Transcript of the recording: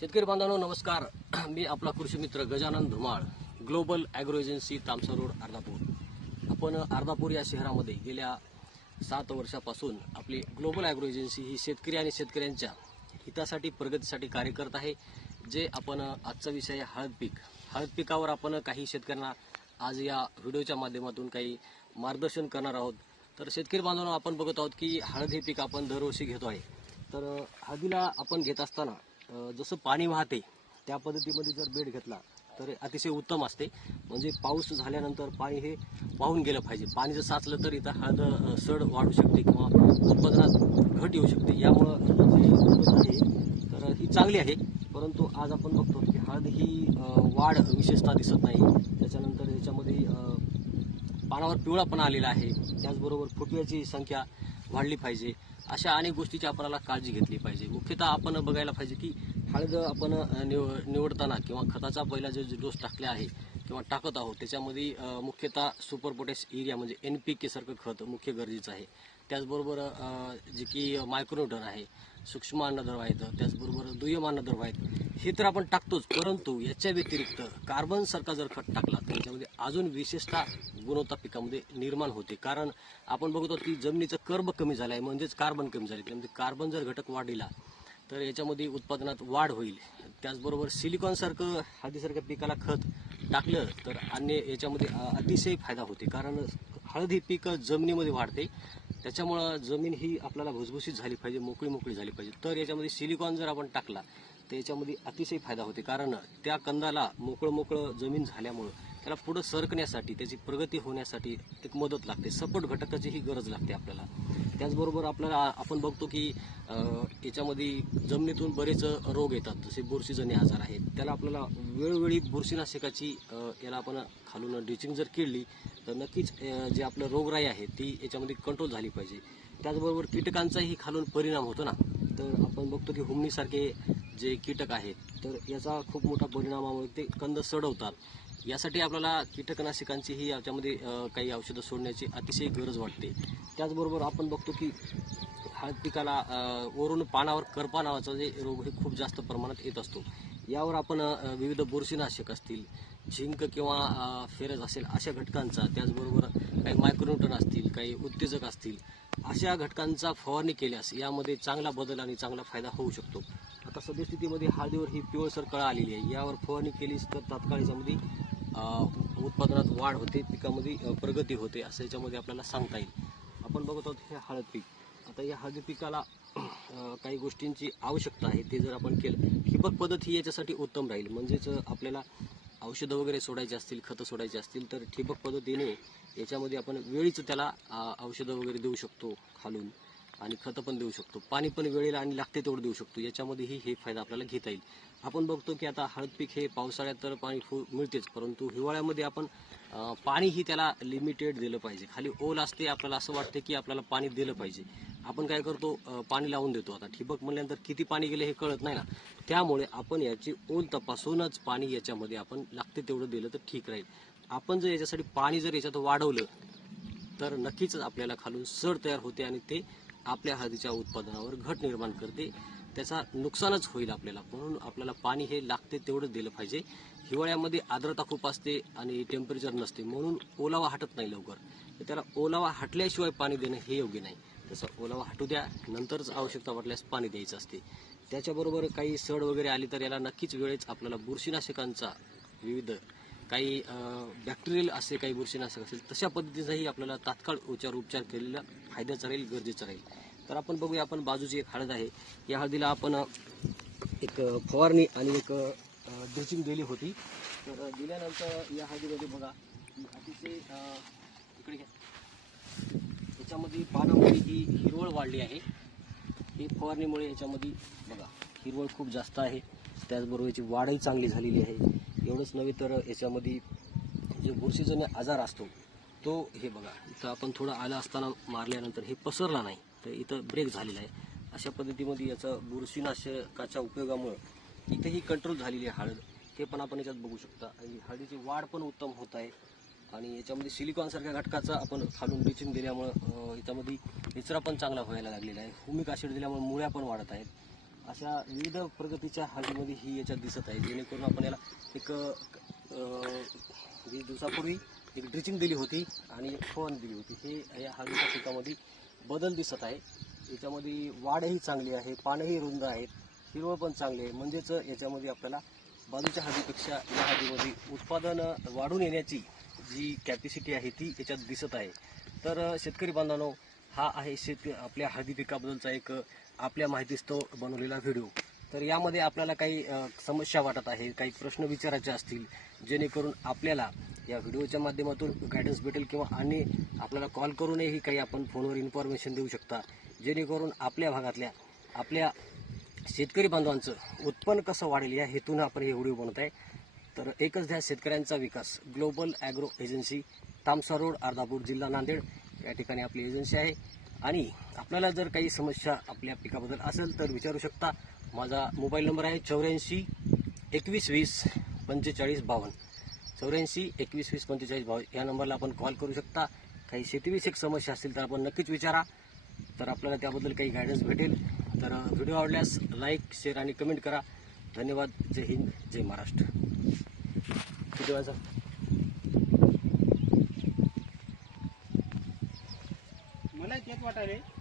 शेतकरी बांधवांनो नमस्कार. मी आपला कृषी मित्र Gajanan Dhumal global agro agency Tamsa road Ardhapur. आपण अर्धापूर या शहरामध्ये गेल्या सात वर्षापासून आपली ग्लोबल ॲग्रो एजन्सी ही शेतकरी आणि शेतकऱ्यांच्या हितासाठी प्रगतीसाठी कार्य करत आहे जे आपण आजचा विषय आहे हळद पीक. हळद पिकावर आपण काही शेतकऱ्यांना आज या व्हिडिओच्या माध्यमातून काही मार्गदर्शन करणार आहोत. तर शेतकरी बांधवांना आपण बघत आहोत की हळद हे पीक आपण दरवर्षी घेतो आहे. तर हळदीला आपण घेत असताना जसं पाणी वाहते त्या पद्धतीमध्ये जर बेड घेतला तर अतिशय उत्तम असते. म्हणजे पाऊस झाल्यानंतर पाणी हे वाहून गेलं पाहिजे. पाणी जर साचलं तर इथं हळद सड वाढू शकते किंवा उत्पादनात घट येऊ शकते. यामुळं आहे तर ही चांगली आहे. परंतु आज आपण बघतो की हळद ही वाढ विशेषतः दिसत नाही. त्याच्यानंतर याच्यामध्ये पानावर पिवळापणा आलेला आहे. त्याचबरोबर फुटव्याची संख्या वाढली पाहिजे. अशा अनेक गोष्टीची आपल्याला काळजी घेतली पाहिजे. मुख्यतः आपण बघायला पाहिजे की हळद आपण निव निवडताना किंवा खताचा पहिला जो डोस टाकला आहे किंवा टाकत आहोत त्याच्यामध्ये मुख्यतः सुपर पोटॅश एरिया म्हणजे एन पी के सारखं खत मुख्य गरजेचं आहे. त्याचबरोबर जे की मायक्रोन्यूटन आहे सूक्ष्म अन्नद्रव्य आहेत त्याचबरोबर दुय्यम अन्नद्रव्य आहेत. हे तर आपण टाकतोच परंतु याच्या व्यतिरिक्त कार्बन सारखा जर खत टाकला तर त्याच्यामध्ये अजून विशेषतः गुणवत्ता पिकामध्ये निर्माण होते. कारण आपण बघतो की जमिनीचं कर्ब कमी झालं आहे म्हणजेच कार्बन कमी झाले त्यामध्ये कार्बन जर घटक वाढला तर याच्यामध्ये उत्पादनात वाढ होईल. त्याचबरोबर सिलिकॉनसारखं हळदीसारख्या पिकाला खत टाकलं तर अन्य याच्यामध्ये अतिशय फायदा होते. कारण हळद ही जमिनीमध्ये वाढते त्याच्यामुळं जमीन ही आपल्याला भुसभुशीत झाली पाहिजे मोकळी मोकळी झाली पाहिजे. तर याच्यामध्ये सिलिकॉन जर आपण टाकला तर याच्यामध्ये अतिशय फायदा होते. कारण त्या कंदाला मोकळं मोकळं जमीन झाल्यामुळं त्याला पुढं सरकण्यासाठी त्याची प्रगती होण्यासाठी एक मदत लागते. सपोर्ट घटकाची ही गरज लागते आपल्याला. त्याचबरोबर आपल्याला आपण बघतो की याच्यामध्ये जमिनीतून बरेच रोग येतात. जसे बुरशीजन्य आजार आहेत. त्याला आपल्याला वेळोवेळी बुरशीनाशकाची याला आपण खालून ड्रिचिंग जर केली तर नक्कीच जे आपलं रोगराई आहे ती याच्यामध्ये कंट्रोल झाली पाहिजे. त्याचबरोबर कीटकांचाही खालून परिणाम होतो ना. तर आपण बघतो की हुमणीसारखे जे कीटक आहेत तर याचा खूप मोठा परिणामामुळे ते कंद सडवतात. यासाठी आपल्याला कीटकनाशकांची ही याच्यामध्ये काही औषधं सोडण्याची अतिशय गरज वाटते. त्याचबरोबर आपण बघतो की हळद पिकाला वरून पानावर करपा नावाचा जे रोग हे खूप जास्त प्रमाणात येत असतो. यावर आपण विविध बुरशीनाशक असतील झिंक किंवा फेरज असेल अशा घटकांचा त्याचबरोबर काही मायक्रोन्यूटन असतील काही उत्तेजक असतील अशा घटकांचा फवारणी केल्यास यामध्ये चांगला बदल आणि चांगला फायदा होऊ शकतो. आता सद्यस्थितीमध्ये हळदीवर ही पिवळसर कळा आलेली आहे. यावर फवारणी केलीस तर तात्काळ याच्यामध्ये उत्पादनात वाढ होते पिकामध्ये प्रगती होते असं याच्यामध्ये आपल्याला सांगता येईल. आपण बघत आहोत हे हळद पीक. आता या हळदी पिकाला काही गोष्टींची आवश्यकता आहे ते जर आपण केलं ठिबक पद्धत ही याच्यासाठी उत्तम राहील. म्हणजेच आपल्याला औषधं वगैरे सोडायची असतील खतं सोडायची असतील तर ठिबक पद्धतीने याच्यामध्ये आपण वेळीच त्याला औषधं वगैरे देऊ शकतो खालून आणि खतं पण देऊ शकतो. पाणी पण वेळेला आणि लागते तेवढं देऊ शकतो. याच्यामध्येही हे फायदा आपल्याला घेता येईल. आपण बघतो की आता हळद पीक हे पावसाळ्यात तर पाणी फु मिळतेच परंतु हिवाळ्यामध्ये आपण पाणीही त्याला लिमिटेड दिलं पाहिजे. खाली ओल असते आपल्याला असं वाटतं की आपल्याला पाणी दिलं पाहिजे. आपण काय करतो पाणी लावून देतो. आता ठिबक म्हणल्यानंतर किती पाणी गेले हे कळत नाही ना. त्यामुळे आपण याची ओल तपासूनच पाणी याच्यामध्ये आपण लागते तेवढं दिलं तर ठीक राहील. आपण जर याच्यासाठी पाणी जर याच्यात वाढवलं तर नक्कीच आपल्याला खालून सड तयार होते आणि ते आपल्या हळदीच्या उत्पादनावर घट निर्माण करते. त्याचा नुकसानच होईल आपल्याला. म्हणून आपल्याला पाणी हे लागते तेवढं दिलं पाहिजे. हिवाळ्यामध्ये आर्द्रता खूप असते आणि टेम्परेचर नसते. म्हणून ओलावा हटत नाही लवकर. तर त्याला ओलावा हटल्याशिवाय पाणी देणं हे योग्य नाही. तसं ओलावा हटू द्या नंतरच आवश्यकता वाटल्यास पाणी द्यायचं असते. त्याच्याबरोबर काही सड वगैरे आली तर याला नक्कीच वेळेच आपल्याला बुरशीनाशकांचा विविध काही बॅक्टेरियल असे काही बुरशीनाशक असेल तशा पद्धतीचाही आपल्याला तात्काळ उपचार उपचार केलेला फायद्याचा राहील गरजेचं राहील. तर आपण बघूया आपण बाजूची एक हळद आहे. या हळदीला आपण एक फवारणी आणि एक ड्रेसिंग दिली होती. तर दिल्यानंतर या हळदीमध्ये बघा अतिशय इकडे घ्या. याच्यामध्ये पानामध्ये ही हिरवळ वाढली आहे. ही फवारणीमुळे याच्यामध्ये बघा हिरवळ खूप जास्त आहे. त्याचबरोबर याची वाढही चांगली झालेली आहे. एवढंच नव्हे तर याच्यामध्ये जे बुरशीजन्य आजार असतो तो हे बघा इथं आपण थोडं आलं असताना मारल्यानंतर हे पसरला नाही. तर इथं ब्रेक झालेला आहे. अशा पद्धतीमध्ये याचं बुरशीनाशकाच्या उपयोगामुळं इथंही कंट्रोल झालेली आहे हळद. ते पण आपण याच्यात बघू शकता. आणि हळदीची वाढ पण उत्तम होत आहे. आणि याच्यामध्ये सिलिकॉनसारख्या घटकाचा आपण खालून ब्लिचिंग दिल्यामुळं याच्यामध्ये निचरा पण चांगला व्हायला लागलेला आहे. हुमिक ॲसिड दिल्यामुळे मुळ्या पण वाढत आहेत. अशा विविध प्रगतीच्या हळदीमध्ये ही याच्यात दिसत आहे. जेणेकरून आपण याला एक वीस दिवसापूर्वी एक ड्रिचिंग दिली होती आणि एक फोन दिली होती. हे या हळदीच्या पिकामध्ये बदल दिसत आहे. याच्यामध्ये वाढही चांगली आहे पानंही रुंद आहेत हिरवळ पण चांगली आहे. म्हणजेच याच्यामध्ये आपल्याला बाजूच्या हळदीपेक्षा या हळदीमध्ये उत्पादन वाढून येण्याची जी कॅपॅसिटी आहे ती याच्यात दिसत आहे. तर शेतकरी बांधवांनो हा आहे शेत आपल्या हळदी पिकाबद्दलचा एक आपल्या माहितीस्तव बनवलेला व्हिडिओ. तर यामध्ये आपल्याला काही समस्या वाटत आहे काही प्रश्न विचारायचे असतील जेणेकरून आपल्याला या व्हिडिओच्या माध्यमातून गायडन्स भेटेल किंवा आणि आपल्याला कॉल करूनही काही आपण फोनवर इन्फॉर्मेशन देऊ शकता. जेणेकरून आपल्या भागातल्या आपल्या शेतकरी बांधवांचं उत्पन्न कसं वाढेल या हेतून आपण हे व्हिडिओ बनवत आहे. तर एकच ध्या शेतकऱ्यांचा विकास. Global agro agency Tamsa road Ardhapur जिल्हा नांदेड. या ठिकाणी आपली एजन्सी आहे. आणि आपल्याला जर काही समस्या आपल्या पिकाबद्दल असेल तर विचारू शकता. माझा मोबाईल नंबर आहे चौऱ्याऐंशी एकवीस वीस पंचेचाळीस बावन्न. चौऱ्याऐंशी एकवीस वीस पंचेचाळीस भाऊ या नंबरला आपण कॉल करू शकता. काही शेतीविषयक समस्या असतील तर आपण नक्कीच विचारा. तर आपल्याला त्याबद्दल काही गायडन्स भेटेल. तर व्हिडिओ आवडल्यास लाईक शेअर आणि कमेंट करा. धन्यवाद. जय हिंद जय महाराष्ट्र. किती वेळाचा मला तेच वाटायले